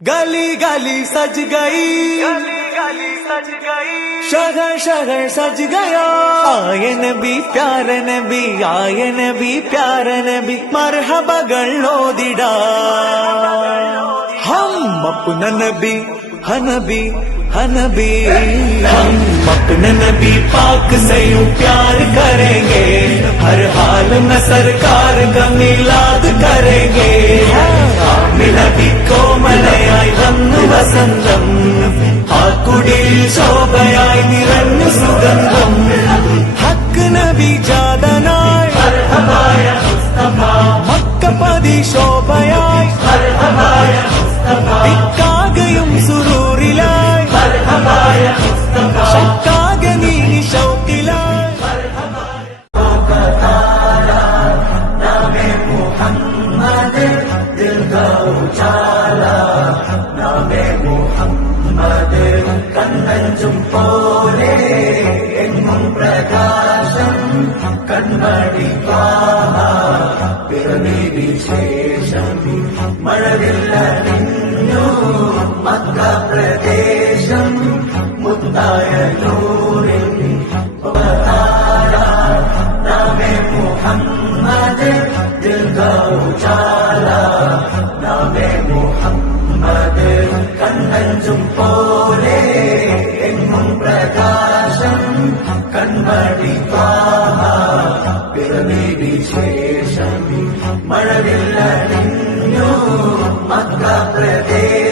गली गली सज गई, गली गली सज गई, शहर शहर सज गया। आए नबी प्यार नबी, आए नबी प्यार नबी, मरहबगळोदिडा हम अपना नबी हनबी हनबी, हम अपने नबी पाक से यूं प्यार करेंगे, हर हाल में सरकार का मिलाद करेंगे। നബി കോമലയായി വന്നു വസന്തം, ആ കുടിൽ ശോഭയായി നിറഞ്ഞു സുഗന്ധം. ഹക്ക് നബി ജാതനായി മക്കപതി ശോഭയായി, ദിക്കാകയും സുരൂറിലായി, ശക്കാകെ നീ ശൗക്കിലായി. കണ്ണഞ്ചും പോലെ എങ്ങും പ്രകാശം കൺമണി പിറവി വിശേഷം മഴവില്ല നിന്നു മക്ക പ്രദേശം മുത്തായ നൂറിൽ നാമേ മുഹമ്മദ് ദിൽ ഗൗചാല നാമേ മുഹമ്മദ് കണ്ണഞ്ചും പോലെ എങ്ങും പ്രകാശം കൺമണി പിറവി വിശേഷം മഴവില്ല നിന്നു മക്ക പ്രദേശം